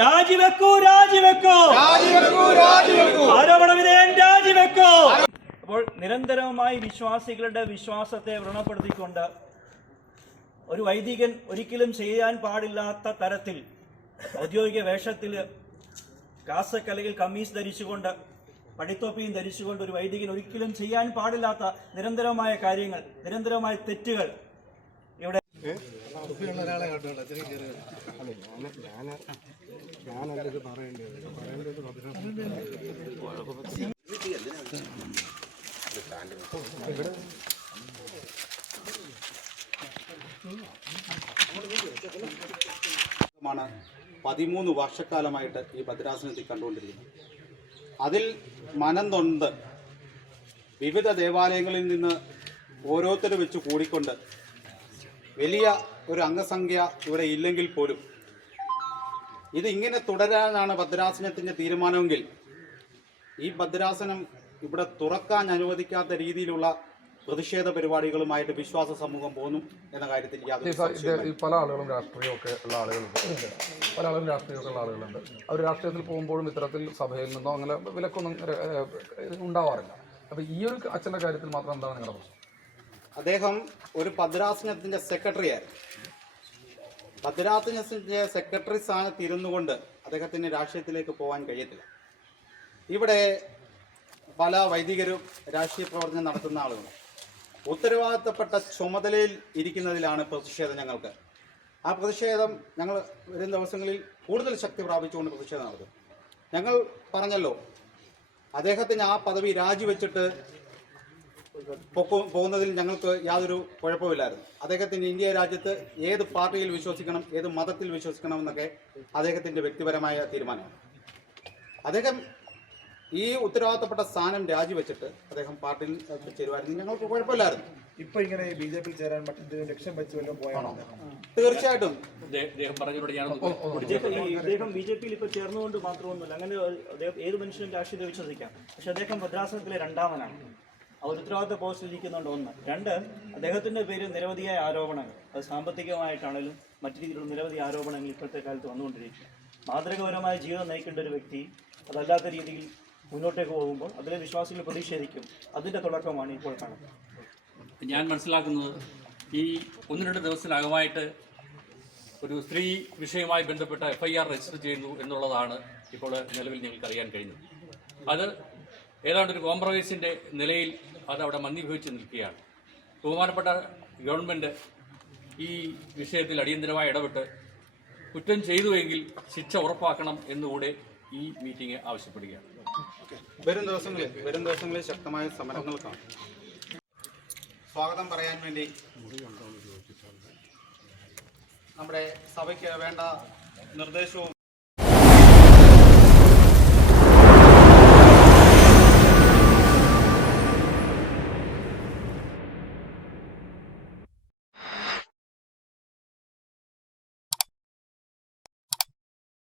രാജിവെക്കൂ രാജിവെക്കൂ. ആരോപണ വിധേയൻ രാജിവെക്കൂ. അപ്പോൾ നിരന്തരമായി വിശ്വാസികളുടെ വിശ്വാസത്തെ വ്രണപ്പെടുത്തിക്കൊണ്ട് ഒരു വൈദികൻ ഒരിക്കലും ചെയ്യാൻ പാടില്ലാത്ത തരത്തിൽ ഔദ്യോഗിക വേഷത്തിൽ കാസക് അല്ലെങ്കിൽ കമ്മീസ് ധരിച്ചുകൊണ്ട് പടിത്തോപ്പിയും ധരിച്ചുകൊണ്ട് ഒരു വൈദികൻ ഒരിക്കലും ചെയ്യാൻ പാടില്ലാത്ത നിരന്തരമായ കാര്യങ്ങൾ നിരന്തരമായ തെറ്റുകൾ ഇവിടെ മാണ് പതിമൂന്ന് വർഷക്കാലമായിട്ട് ഈ ഭദ്രാസനത്തിൽ കണ്ടുകൊണ്ടിരിക്കുന്നത്. അതിൽ മനം തൊണ്ട് വിവിധ ദേവാലയങ്ങളിൽ നിന്ന് ഓരോരുത്തർ വെച്ച് കൂടിക്കൊണ്ട് വലിയ ഒരു അംഗസംഖ്യ ഇവിടെ ഇല്ലെങ്കിൽ പോലും. ഇത് ഇങ്ങനെ തുടരാനാണ് ഭദ്രാസനത്തിന്റെ തീരുമാനമെങ്കിൽ ഈ ഭദ്രാസനം ഇവിടെ തുറക്കാൻ അനുവദിക്കാത്ത രീതിയിലുള്ള പ്രതിഷേധ പരിപാടികളുമായിട്ട് വിശ്വാസ സമൂഹം പോകുന്നു എന്ന കാര്യത്തിൽ യാതൊരു പല ആളുകളും രാഷ്ട്രീയമൊക്കെ ഉള്ള ആളുകളുണ്ട്. പല ആളുകളും രാഷ്ട്രീയമൊക്കെ ഉള്ള ആളുകളുണ്ട്. അവർ രാഷ്ട്രീയത്തിൽ പോകുമ്പോഴും ഇത്തരത്തിൽ സഭയിൽ നിന്നോ അങ്ങനെ വിലക്കൊന്നും ഉണ്ടാവാറില്ല. അപ്പോൾ ഈ ഒരു അച്ഛന്റെ കാര്യത്തിൽ മാത്രം എന്താണ് നിങ്ങളുടെ പ്രശ്നം? അദ്ദേഹം ഒരു ഭദ്രാസനത്തിന്റെ സെക്രട്ടറിയായിരുന്നു ഭദ്രാസനത്തിന്റെ സെക്രട്ടറി സ്ഥാനത്ത് ഇരുന്നു കൊണ്ട് അദ്ദേഹത്തിന് രാഷ്ട്രീയത്തിലേക്ക് പോകാൻ കഴിയത്തില്ല. ഇവിടെ പല വൈദികരും രാഷ്ട്രീയ പ്രവർത്തനം നടത്തുന്ന ആളുകളും ഉത്തരവാദിത്തപ്പെട്ട ചുമതലയിൽ ഇരിക്കുന്നതിലാണ് പ്രതിഷേധം ഞങ്ങൾക്ക്. ആ പ്രതിഷേധം ഞങ്ങൾ വരും ദിവസങ്ങളിൽ കൂടുതൽ ശക്തി പ്രാപിച്ചുകൊണ്ട് പ്രതിഷേധം നടത്തും. ഞങ്ങൾ പറഞ്ഞല്ലോ അദ്ദേഹത്തിന് ആ പദവി രാജിവെച്ചിട്ട് പോകുന്നതിൽ ഞങ്ങൾക്ക് യാതൊരു കുഴപ്പമില്ലായിരുന്നു. അദ്ദേഹത്തിന് ഇന്ത്യ രാജ്യത്ത് ഏത് പാർട്ടിയിൽ വിശ്വസിക്കണം ഏത് മതത്തിൽ വിശ്വസിക്കണം എന്നൊക്കെ അദ്ദേഹത്തിന്റെ വ്യക്തിപരമായ തീരുമാനമാണ്. അദ്ദേഹം ഈ ഉത്തരവാദിത്തപ്പെട്ട സ്ഥാനം രാജിവെച്ചിട്ട് അദ്ദേഹം പാർട്ടിയിൽ ചേരുമായിരുന്നു ഞങ്ങൾക്ക് കുഴപ്പമില്ലായിരുന്നു. ഇപ്പൊ ഇങ്ങനെ ബി ജെ പി ചേരാൻ മറ്റെന്തെങ്കിലും ലക്ഷ്യം വെച്ച് വല്ലതും പോയാണോ തീർച്ചയായിട്ടും. അദ്ദേഹം ബി ജെ പിയിൽ ഇപ്പൊ ചേർന്നുകൊണ്ട് മാത്രമൊന്നുമില്ല അങ്ങനെ ഏത് മനുഷ്യനും രാഷ്ട്രീയത്തെ വിശ്വസിക്കാം. പക്ഷെ അദ്ദേഹം ഭദ്രാസനത്തിലെ രണ്ടാമനാണ്. ഉത്തരവാദിത്ത പോസ്റ്റിൽ ഇരിക്കുന്നുണ്ട് ഒന്ന്. രണ്ട് അദ്ദേഹത്തിന്റെ പേരിൽ നിരവധിയായ ആരോപണങ്ങൾ. അത് സാമ്പത്തികമായിട്ടാണെങ്കിലും മറ്റു രീതിയിലുള്ള നിരവധി ആരോപണങ്ങൾ ഇപ്പോഴത്തെ കാലത്ത് വന്നുകൊണ്ടിരിക്കുക. മാതൃകപരമായ ജീവിതം നയിക്കേണ്ട ഒരു വ്യക്തി അതല്ലാത്ത രീതിയിൽ മുന്നോട്ടേക്ക് പോകുമ്പോൾ അതിലെ വിശ്വാസികൾ പ്രതിഷേധിക്കും. അതിന്റെ തുടക്കമാണ് ഇപ്പോൾ കാണുന്നത്. ഞാൻ മനസ്സിലാക്കുന്നത് ഈ ഒന്ന് രണ്ട് ദിവസത്തിനകമായിട്ട് ഒരു സ്ത്രീ വിഷയവുമായി ബന്ധപ്പെട്ട എഫ് ഐ ആർ രജിസ്റ്റർ ചെയ്യുന്നു എന്നുള്ളതാണ് ഇപ്പോൾ നിലവിൽ ഞങ്ങൾക്ക് അറിയാൻ കഴിഞ്ഞത്. അത് ഏതാണ്ട് ഒരു കോംപ്രമൈസിന്റെ നിലയിൽ അത് മന്ദിഭവിച്ച് നിൽക്കുകയാണ്. ബഹുമാനപ്പെട്ട ഗവൺമെന്റ് ഈ വിഷയത്തിൽ അടിയന്തരമായി ഇടപെട്ട് കുറ്റം ചെയ്തുവെങ്കിൽ ശിക്ഷ ഉറപ്പാക്കണം എന്നുകൂടെ ഈ മീറ്റിംഗ് ആവശ്യപ്പെടുകയാണ്. വരും ദിവസങ്ങളിൽ വരും ദിവസങ്ങളിൽ ശക്തമായ സമരങ്ങൾ സ്വാഗതം പറയാൻ വേണ്ടി നമ്മുടെ സഭയ്ക്ക് വേണ്ട നിർദ്ദേശവും